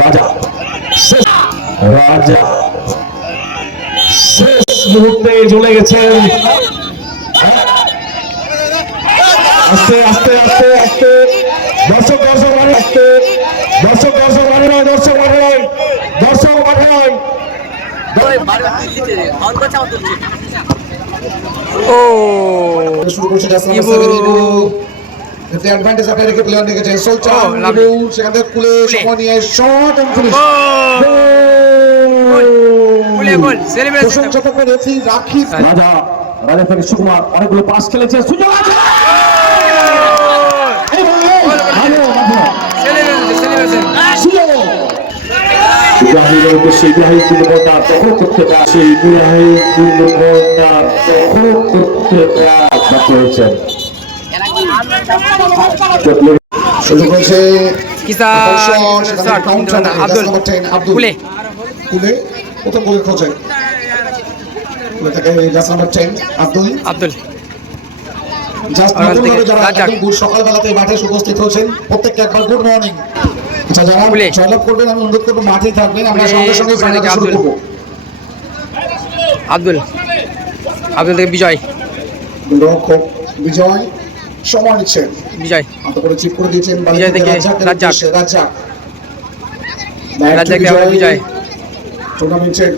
রাজা রাজা শেষ মুহূর্তে চলে গেছেন। আস্তে আস্তে আস্তে আস্তে দর্শক দর্শক আস্তে দর্শক দর্শক নয় দর্শক নয় দর্শক নয়। ও শুরু করছে অ্যাডভান্টেজ আপনি রেখে প্লেয়ার রেখেছেন সুলতান সেখান থেকে কুলে সময় নিয়ে শট এন্ড ফিনিশ। প্রশংসা করে রেফারি রাকিব রাজা রাজা থেকে সুকুমার অনেকগুলো পাস খেলেছে, সুযোগ আছে। ইব্রাহিমের উদ্দেশ্যে ইব্রাহিম দুর্ঘটনা দখল করতে পারছে, ইব্রাহিম দুর্ঘটনা দখল করতে ব্যর্থ হয়েছেন। সুযোগ হয়েছে আব্দুল কুলে প্রথম গোলের খোঁজে আব্দুল আব্দুল জাস্ট নতুনভাবে যারা একদম সকালবেলাতে মাঠে উপস্থিত হয়েছেন প্রত্যেককে একবার গুড মর্নিং। আচ্ছা যারা জয়লাভ করবেন আমি অনুরোধ করবো মাঠেই থাকবেন, আমরা সঙ্গে সঙ্গে শুরু করবো। আব্দুল আব্দুল থেকে বিজয় বিজয় সময় নিচ্ছেন, বিজয় হাতে করে চিপ করে দিয়েছেন বিজয় থেকে রাজ্জাক রাজ্জাক বিজয় টুর্নামেন্টের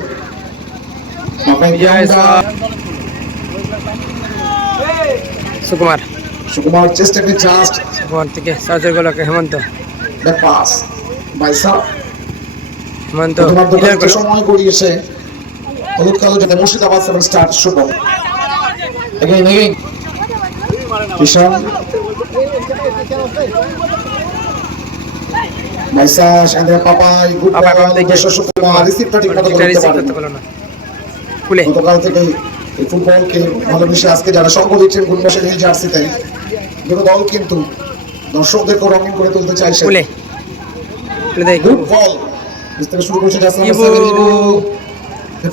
সুকুমার সুকুমার চেষ্টা করে জাস্ট সুকুমার থেকে সার্জার গোলকে হেমন্ত পাস বাইসা হেমন্ত সময় গড়িয়েছে হলুদ কালো যাতে মুর্শিদাবাদ 7 স্টার শুভ এগেইন কিশোর বাইসা শান্তির পাপাই গুড বল দেশে সুকুমার রিসিভটা ঠিক মতো করতে পারলো না। কুলে গতকাল থেকে এই ফুটবলকে ভালোবেসে আজকে যারা সঙ্গ দিচ্ছেন গুলবাসের এই জার্সিতে দুটো দল কিন্তু দর্শকদেরকে রঙিন করে তুলতে চাইছে। কুলে গুড বল বিস্তার শুরু করছে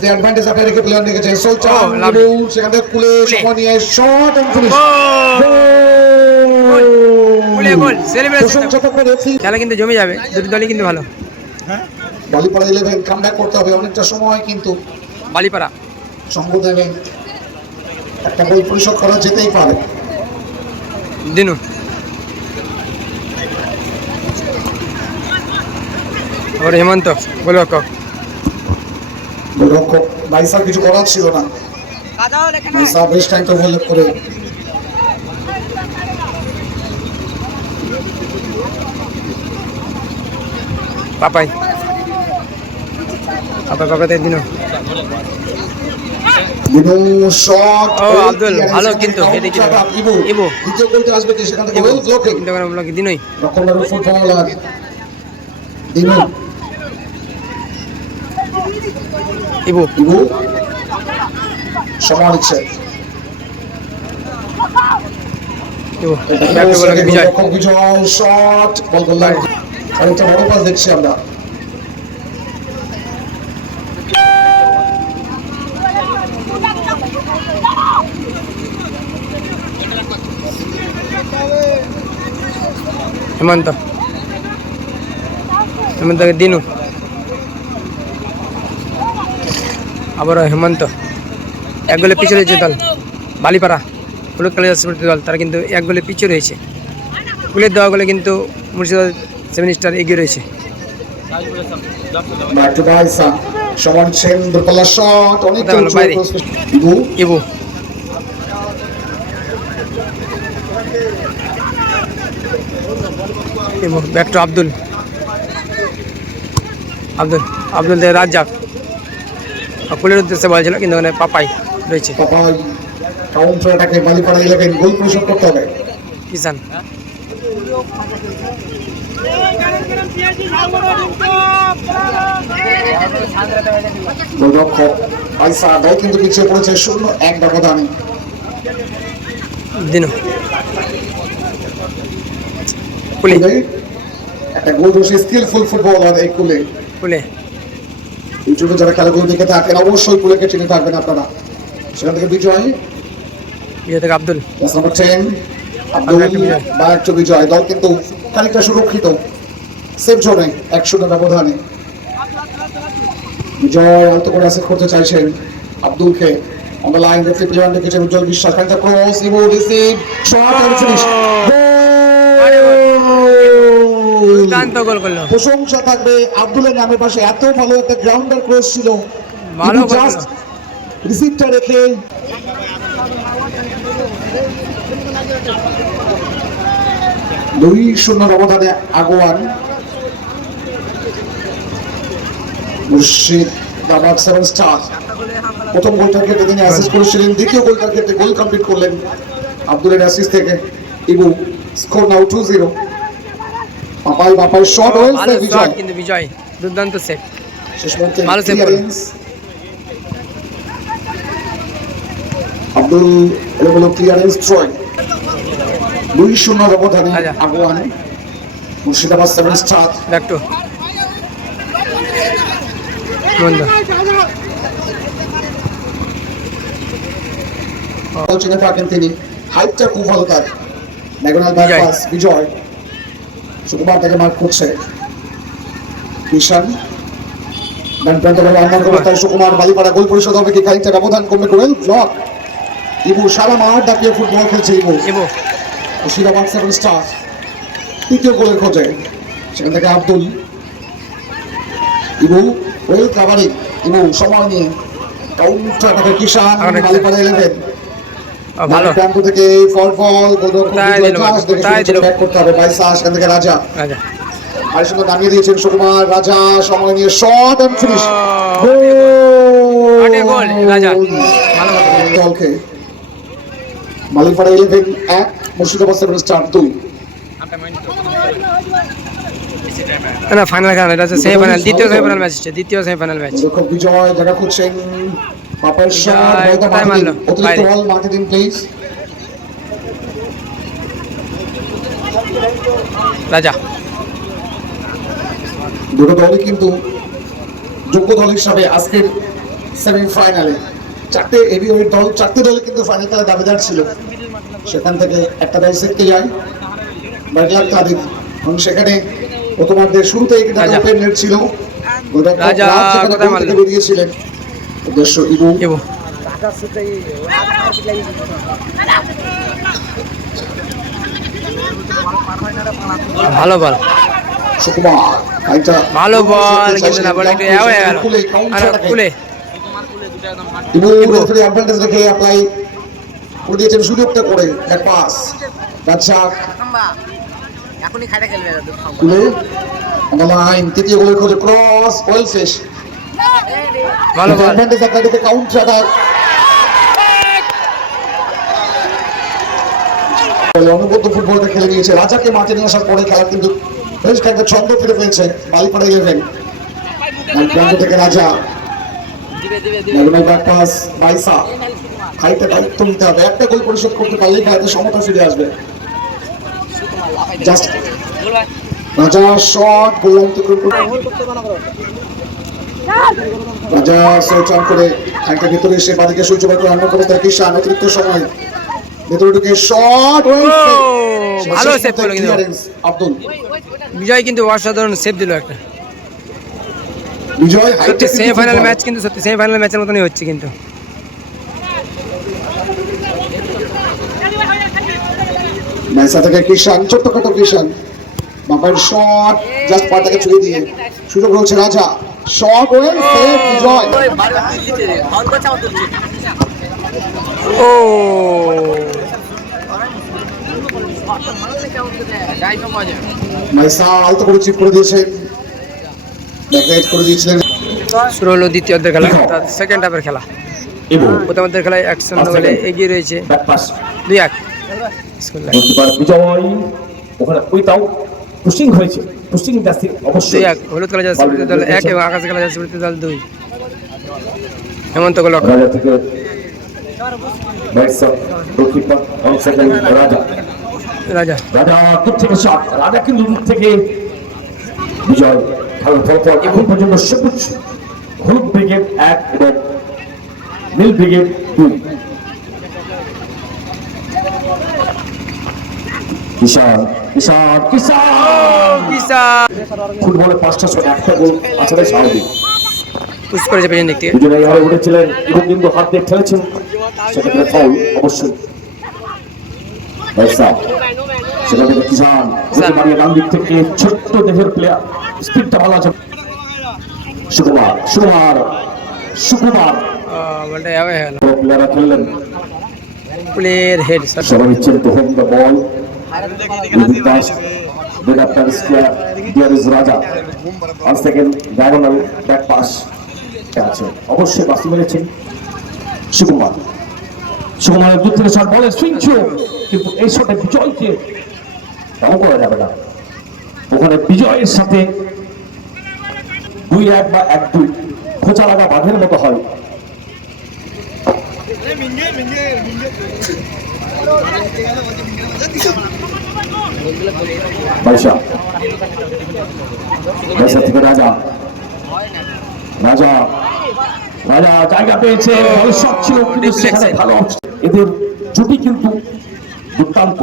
অ্যাডভান্টেজ আপনি রেখে প্লেয়ার রেখেছেন সুলতান সেখান থেকে কুলে সময় নিয়ে শট এন্ড ফিনিশ। খেলা কিন্তু জমে যাবে, দুটি দলই কিন্তু ভালো। বালিপাড়া 11 কামব্যাক করতে হবে, অনেকটা সময় কিন্তু বালিপাড়া সঙ্গ দেবে, একটা গোল পরিশোধ করা যেতেই পারে। দিনু আর হেমন্ত গোলরক্ষক বাইসা কিছু করার ছিল না, বাইসা বেশ টাইমটা বল করে পাপাই পাপাতে দিনু শট ও আব্দুল ভালো কিন্তু ইবো দ্বিতীয় গোলটা আসবে কি সেখান থেকে ওয়েল ব্লকিং কিন্তু আমরা ব্লক দিনই রক্ষণের ফুটবলার দিনু ইবো সমানিচ্ছে ইবো ব্যাক বলে বিজয় বিজয় শট বল করলেন, আরেকটা বড় পাস দেখছি আমরা। হেমন্ত হেমন্ত দিনু আবার হেমন্ত এক গোলে পিছিয়ে রয়েছে দল বালিপাড়া হলুদ কালো দল, তারা কিন্তু এক গোলে পিছিয়ে রয়েছে। গোলের দেওয়া গোলে কিন্তু মুর্শিদাবাদ 7 স্টার এগিয়ে রয়েছে। ইবু ব্যাক টু আব্দুল আব্দুল আব্দুল থেকে রাজ্জাক কুলের উদ্দেশ্যে বলছিল কিন্তু ওখানে পাপাই রয়েছে। কিষান কিন্তু পিছিয়ে পড়েছে 0-1 ব্যবধানে। দিনু কুলে একটা গোল রয়েছে স্কিলফুল ফুটবলার এই কুলে কুলে ইউটিউবে যারা খেলাগুলো দেখে থাকেন অবশ্যই কুলেকে চিনে থাকবেন আপনারা। সেখান থেকে বিজয় থেকে আব্দুল আব্দুল বিজয় দল কিন্তু খানিকটা সুরক্ষিত সেম জোনে 1-0 ব্যবধানে। বিজয় আলতো করে অ্যাসিস্ট করতে চাইছেন আব্দুলকে। On the line referee player দেখেছেন উজ্জ্বল বিশ্বাস, খানিকটা cross, Ivo receive, shot and finish. দুর্দান্ত গোল করলো, প্রশংসা থাকবে আব্দুলের নামের পাশে, এত ভালো একটা গ্রাউন্ডার ক্রস ছিল, ভালো গোল জাস্ট করলো। রিসিভটা রেখে 2-0 ব্যবধানে আগুয়ান মুর্শিদ দাবাক 7 স্টার। প্রথম গোলটার ক্ষেত্রে তিনি অ্যাসিস্ট করেছিলেন, দ্বিতীয় গোলটার ক্ষেত্রে গোল কমপ্লিট করলেন আব্দুলের অ্যাসিস্ট থেকে। ইবু স্কোর নাও 2-0। বাপাই শট ওয়েল ভালো সেভ বিজয়, শট কিন্তু বিজয় দুর্দান্ত সেভ। শেষ মুহূর্তে ভালো save ক্লিয়ারেন্স আব্দুল এলো ক্লিয়ারেন্স থ্রোইং। 2-0 ব্যবধানে আচ্ছা। আগুয়ান মুর্শিদাবাদ 7 স্টার। ব্যাক টু বন্ধ। চিনে থাকেন তিনি, হাইটটা খুব ভালো তার। ম্যাগনাল ব্যাক বিজয়। পাস বিজয়, সুকুমার তাকে মার্ক করছে। কিষান ডান প্রান্তে বল আন্দাজ করে তাই সুকুমার, বালিপাড়া গোল পরিশোধ হবে কি, খানিকটা ব্যবধান কমবে করেন ব্লক। ইবু সারা মাঠ ডাকিয়ে ফুটবল খেলছে ইবু। এবো মুর্শিদাবাদ 7 স্টার তৃতীয় গোলের খোঁজে, সেখান থেকে আব্দুল। ইবু ওয়েল কাভারিং, ইবু সময় নিয়ে কাউন্টার আটাকে কিষান, বালিপাড়া 11 ভালো প্রান্ত থেকে ফল গোলরক্ষক তাই বিজয় দিল, দাস দেখে তাই দিল। ব্যাক করতে হবে। বাইসা সেখান থেকে রাজা রাজা আর সুন্দর নামিয়ে দিয়েছেন সুকুমার, রাজা সময় নিয়ে শট এন্ড ফিনিশ। আটে গোল রাজা, ভালো গোল। দলকে মালিপাড়া 11 1, মুর্শিদাবাদ 7 স্টার 2। না ফাইনাল খেলা, এটা হচ্ছে সেমিফাইনাল, দ্বিতীয় সেমিফাইনাল ম্যাচ, দ্বিতীয় সেমিফাইনাল ম্যাচ। গোলরক্ষক বিজয় জায়গা খুঁজছেন, পাপের শট বিজয় বলটা কোথায় মাঠে দিন, মারলো? অতিরিক্ত বাইরে। বল মাঠে দিন প্লিজ। রাজা দুটো দলই কিন্তু যোগ্য দল হিসাবে আজকের সেমিফাইনালে চারটে হেভিওয়েট দল, চারটে দলে কিন্তু ফাইনাল খেলার দাবিদার ছিল। সেখান থেকে একটা দল জিততে যায় বাইকলাক তাদের, এবং সেখানে প্রথমার্ধের শুরুতেই কিন্তু রাজা। ওপেন নেট ছিল, রাজা কোথায় মারলো? বেরিয়েছিলেন। উদ্দেশ্য ইবু এবো ভালো বল, সুকুমার খানিকটা ভালো বল, কিন্তু না বল একটু হয়ে গেল, আর খুলে ইবু রেফারি অ্যাডভান্টেজ রেখে অ্যাপ্লাই করে দিয়েছেন সুযোগটা করে এক পাস বাদশা এখনই খাইটা খেলবে তুলে লাইন, তৃতীয় গোলের খোঁজে ক্রস ওয়েল ফিশ। ভালো বল, অ্যাডভান্টেজ একটা দিকে কাউন্টার অ্যাটাক, অনুবদ্ধ ফুটবলটা খেলে নিয়েছে। রাজাকে মাঠে নিয়ে আসার পরে খেলা কিন্তু বেশ খানিকটা ছন্দ ফিরে ফেলছে বালিপাড়া 11। প্রান্ত থেকে রাজা ব্যাক পাস বাইসা, খাইতে দায়িত্ব নিতে হবে, একটা গোল পরিশোধ করতে পারলেই খেলাতে সমতা ফিরে আসবে। জাস্ট রাজা শট গোল রাজা সুইচ অন করে খানিকটা ভিতরে এসে বাদিকে সুইচ ওভার করে রান্না করে তার কিষান অতিরিক্ত সময় ভেতরে ঢুকে শট ভালো সেভ করলো কিন্তু আব্দুল। বিজয় কিন্তু অসাধারণ সেভ দিল একটা। বিজয় সত্যি সেমিফাইনাল ম্যাচ কিন্তু সত্যি সেমিফাইনাল ম্যাচের মতনই হচ্ছে কিন্তু। মেসা থেকে কিষান, ছোট্টখাটো কিষান, বাবার শট জাস্ট পাটাকে ছুঁয়ে দিয়ে সুযোগ রয়েছে রাজা, শট ওয়েল সেভ বিজয়। ও মেসা আলতো করে চিপ করে দিয়েছেন, ব্যাকলাইট করে দিয়েছিলেন। শুরু হলো দ্বিতীয় অর্ধের খেলা, সেকেন্ড হাফের খেলা। প্রথম অর্ধের খেলায় 1-0 গোলে এগিয়ে রয়েছে 2-1 স্কুল লাইন। বিজয় ওখানে ওইটাও পুশিং হয়েছে, পুশিং যাচ্ছে অবশ্যই। 2-1 হলুদ খেলা যাচ্ছে বিরোধী দল 1 এবং আকাশ খেলা যাচ্ছে বিরোধী দল 2। হেমন্ত গোল রাজা থেকে বাইসা গোলকিপার অংশগ্রহণ রাজা, রাজা রাজা দূর থেকে শট, রাজা কিন্তু দূর থেকে বিজয়। খেলার ফলাফল এখন পর্যন্ত সবুজ হলুদ ব্রিগেড 1 এবং নীল ব্রিগেড 2। কিষান কিষান কিষান কিষান ফুটবলে 5টা শট, একটা গোল আসলে স্বাভাবিক। পুশ করেছে পেছন দিক থেকে। দুজনে এইভাবে উঠেছিলেন এবং কিন্তু হাত দিয়ে ঠেলেছেন, সেক্ষেত্রে ফাউল অবশ্যই। সেখান থেকে কিষান বাড়িয়ে ডান দিক থেকে ছোট্ট দেহের প্লেয়ার, স্পিডটা ভালো আছে। সুকুমার সুকুমার সুকুমার বলটা যাবে হলো প্লেয়াররা খেললেন, প্লেয়ার হেড সবাই ইচ্ছেন to home the ball with pass then after square there is Raja on second diagonal back pass আছে অবশ্যই বাসি মেরেছেন সুকুমার। সুকুমারের দূর থেকে শট, বলে সুইং ছিল, কিন্তু এই শটে বিজয়কে তাও করা যাবে না। ওখানে বিজয়ের সাথে 2-1 বা 1-2 খোঁচা লাগা বাঁধের মতো হয়। বাইশা বাইশা থেকে রাজা, রাজা রাজা জায়গা পেয়েছে, ভবিষ্যৎ ছিল কিন্তু সেখানে ভালো। এদের জুটি কিন্তু দুর্দান্ত।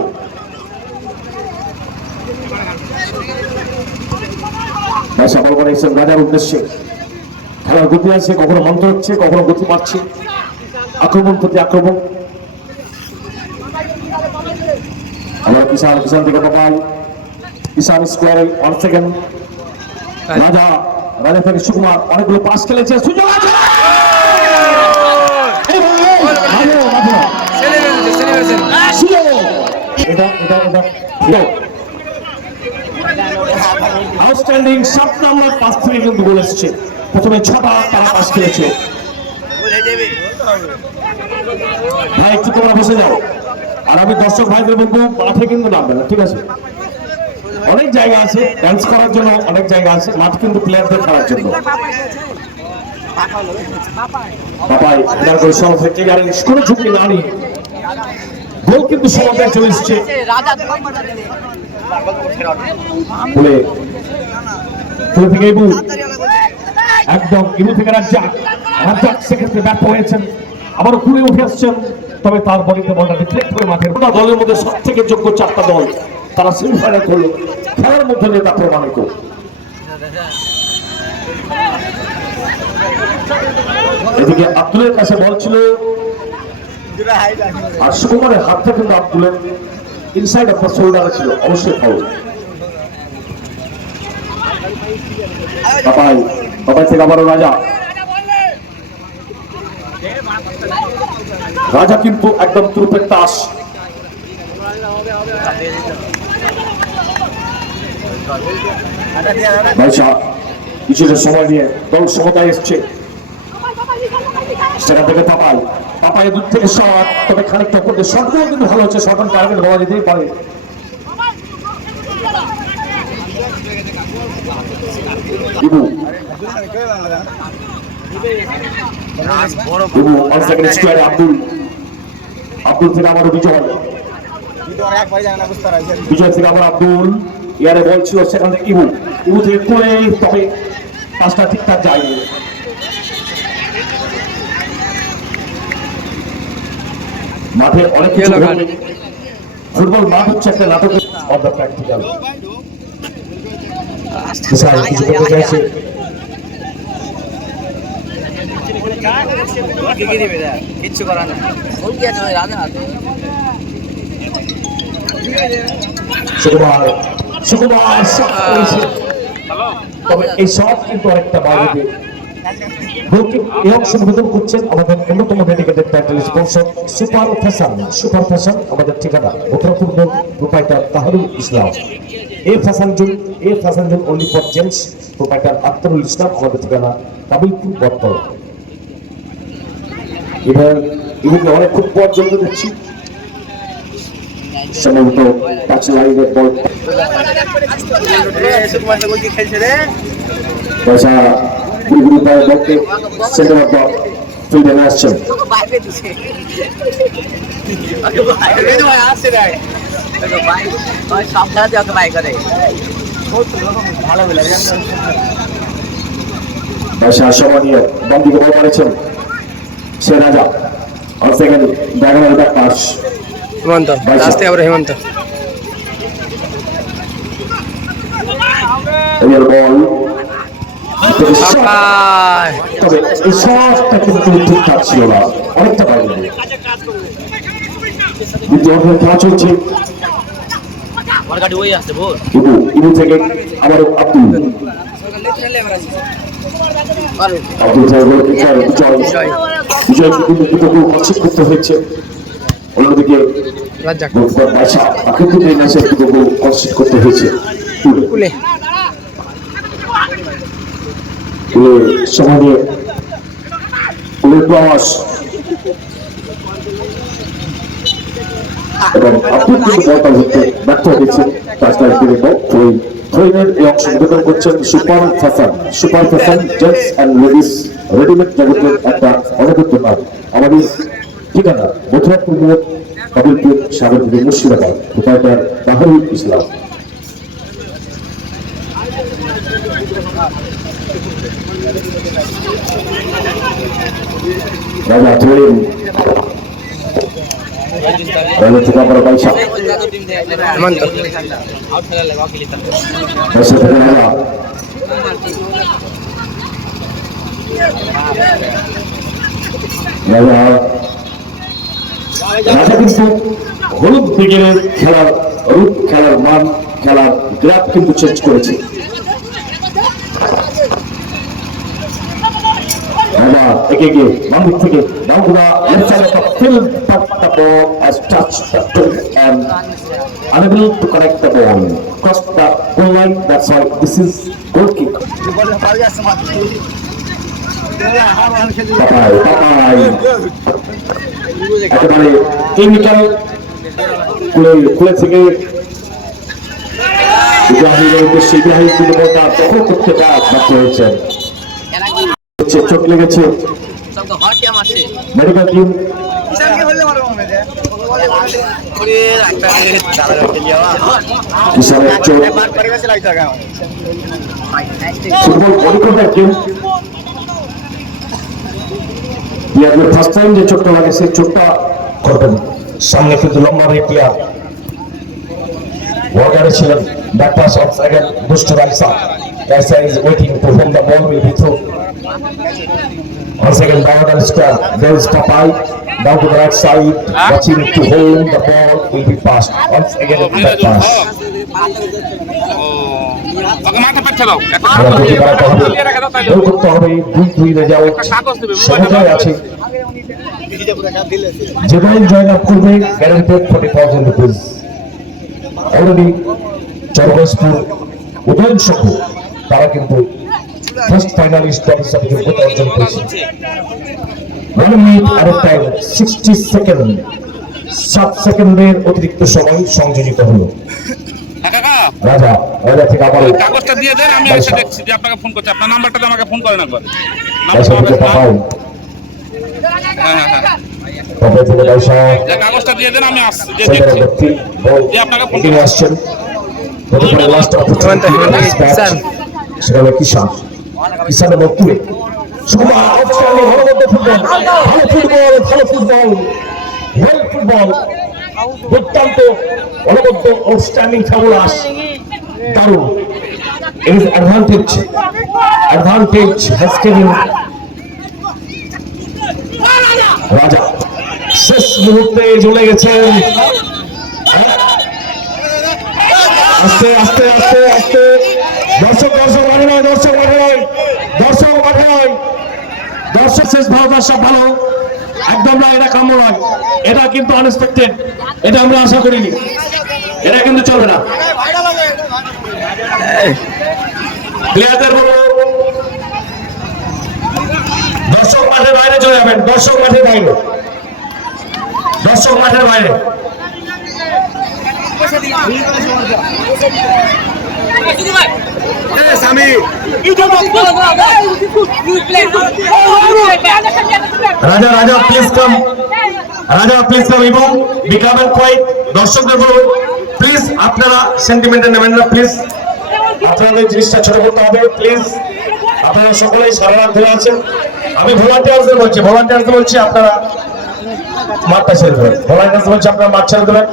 বাইশা বল করে এসেছেন রাজার উদ্দেশ্যে, খেলার গতি আছে, কখনো মন্ত্র হচ্ছে, কখনো গতি পাচ্ছে, আক্রমণ প্রতি আক্রমণ। আবার কিষান, কিষান থেকে পাপাল, কিষান স্কোয়ারে 1 সেকেন্ড। রাজা, রাজা থেকে সুকুমার, অনেকগুলো পাস খেলেছে, সুযোগ আছে। আউটস্ট্যান্ডিং 7 নম্বর পাস থেকে কিন্তু গোল এসেছে। প্রথমে 6টা তারা পাস খেলেছে। ভাই একটু তোমরা বসে যাও, আর আমি দর্শক ভাইদের বলবো মাঠে কিন্তু নামবে না, ঠিক আছে? অনেক জায়গা আছে ডান্স করার জন্য, অনেক জায়গা আছে, মাঠ কিন্তু প্লেয়ারদের খেলার জন্য। বাবাই এটার করে সব থেকে জানেন কোনো ঝুঁকি না নিয়ে গোল কিন্তু সমাধায় চলে এসেছে। বলে থেকে ইবু, একদম ইবু থেকে রাজ্জাক, রাজ্জাক সেক্ষেত্রে ব্যর্থ হয়েছেন, আবারও খুলে উঠে আসছেন, তবে তার বলিতে বলটা ডিফ্লেক্ট করে মাঠের। দলের মধ্যে সব থেকে যোগ্য 4টা দল তারা সেমিফাইনাল করলো, খেলার মধ্যে দিয়ে তা প্রমাণিত। এদিকে আব্দুলের কাছে বল ছিল, আর সুকুমারের হাতটা কিন্তু আব্দুলের ইনসাইড অফ দ্য শোল্ডারে ছিল, অবশ্যই ফাউল। বাবাই, বাবাই থেকে আবারও রাজা, রাজা কিন্তু একদম তুরুপের তাস। বাইশা কিছুটা সময় নিয়ে দল সমতায় এসছে, সেটা থেকে পাপাই, পাপাই দূর থেকে শট, তবে খানিকটা করতে শটগুলো কিন্তু ভালো হচ্ছে, শট অন টার্গেট হওয়া যেতেই পারে। ইবু, ইবু অন সেকেন্ড স্কোয়ারে আব্দুল, আব্দুল থেকে আবারও বিজয়, বিজয় থেকে আবার আব্দুল, ইয়ারে বল ছিল, সেখান থেকে ইবু, ইবু থেকে করে, তবে পাঁচটা ঠিকঠাক যায়নি। মাঠে অনেক কিছু, ফুটবল মাঠ হচ্ছে একটা নাটকের অর্ধ প্র্যাকটিক্যাল। কিছু করতে চাইছে, কিচ্ছু করার না, সুকুমার, সুকুমার শট করেছে, তবে এই শট কিন্তু অনেকটা বাইরে। এই অংশ নিবেদন করছেন আমাদের অন্যতম dedicated title sponsor super fashion. Super fashion আমাদের ঠিকানা উত্তরপূর্ব প্রোপাইটার তাহরুল ইসলাম। এই fashion zone only for gents, proprietor Akhtarul Islam, আমাদের ঠিকানা কাবিলপুর বটতলা। এবার এগুলো অনেক খুব পর্যন্ত দেখছি, সম্ভবত 5 লাইনের বল পয়সা গুরুগুরুপায় বলতে সেন্টার অফ দ্য ফিল্ডে আসছেন। পয়সা সমানীয় বাম দিকে বল মারেছেন, সে Raja on second diagonal back pass. Hemanta লাস্টে আবার হেমন্ত এর বল পাপায় তবে এই শটটা কিন্তু ঠিকঠাক ছিল না, অনেকটা বাইরে। দ্বিতীয় অর্ধের খেলা চলছে। ইবু থেকে আবারও আব্দুল বিজয় কিন্তু কনসিড করতে হয়েছে। অন্যদিকে রাজ্জাক বাসা আকৃতিতে ম্যাচে কনসিড করতে হয়েছে। কুলে সময় নিয়ে প্রয়াস এবং আব্দুল কিন্তু বলটা ধরতে ব্যর্থ হয়েছে। টাচলাইন ফিরে থ্রোইনের এই অংশ নিবেদন করছেন super fashion gents and ladies readymade জগতের একটা অনবদ্য নাম। আমাদের ঠিকানা মথুরাপুর মোড়, কাবিলপুর, সাগরপুর, মুর্শিদাবাদ। প্রোপাইটার বাহারুল ইসলাম। রাজা থ্রোইন, রাজা থেকে আমরা পয়সা হেমন্ত পয়সা থেকে রাজা রাজা কিন্তু হলুদ ব্রিগেডের খেলার রূপ, খেলার মান, খেলার গ্রাফ কিন্তু চেঞ্জ করেছে। রাজা একে গিয়ে বামদিক থেকে ডাউগুলা left side of the field, but the ball has touched the field and unable to connect the ball. Crossed the goal line, that's why this is goal kick. একেবারে কেমিক্যাল খুলে থেকে ইব্রাহিমের উদ্দেশ্যে ইব্রাহিম কিন্তু বলটা দখল করতে ব্যর্থ হয়েছেন। চোখ লেগেছে। মেডিকেল টিম কিষানের চোখ, ফুটবল অভিজ্ঞতার টিম ফার্স্ট টাইম যে চোখটা লাগে সেই চোখটা করবেন। সামনে কিন্তু লম্বা প্লেয়ার ওয়ার্ডারে ছিলেন। That pass once again goes to Raisa. Raisa is waiting for whom the ball will be through. Once again, diagonal square. There is Papai down to the right side, watching to hold the ball will be passed. Once again, that pass. করতে হবে 2-2 result সমতায় আছে। যে দল join up করবে guaranteed 40,000 rupees. Already চরগজপুর Udayan সংঘ তারা কিন্তু first finalist হিসাবে যোগ্যতা অর্জন করেছে। 1 মিনিট আর টাইম 60 সেকেন্ড, 7 সেকেন্ডের অতিরিক্ত সময় সংযোজিত হলো। রাজা থেকে আবার কাগজটা দিয়ে দেন, আমি এসে দেখছি যে আপনাকে ফোন করছি। আপনার নাম্বারটা আমাকে ফোন করেন একবার। কাগজটা দিয়ে দেন, আমি আসছি যে দেখছি যে আপনাকে ফোন করে আসছেন। কিষানের বক্তব্যে ফুটবল দুর্দান্ত অনবদ্য আউটস্ট্যান্ডিং ফেবুলাস দারুণ। It is advantage has given রাজা শেষ মুহূর্তে চলে গেছেন। আস্তে আস্তে আস্তে আস্তে দর্শক মাঠে নয়, দর্শক শেষ ভারতের সব ভালো একদম না, এটা কাম্য নয়, এটা কিন্তু আনএক্সপেক্টেড, এটা আমরা আশা করিনি, এটা কিন্তু চলবে না। প্লেয়ারদের বলবো দর্শক মাঠের বাইরে চলে যাবেন, দর্শক মাঠের বাইরে। রাজা প্লিজ কাম, এবং বিকাবেন কোয়াইট। দর্শকদের বলবো প্লিজ আপনারা সেন্টিমেন্টে নেবেন না, প্লিজ আপনাদের জিনিসটা ছোট করতে হবে, প্লিজ। আপনারা সকলেই সারা রাত ধরে আছেন। আমি ভলান্টিয়ারদের বলছি আপনারা মাঠটা ছেড়ে দেবেন। আপনারা মাঠ ছেড়ে দেবেন।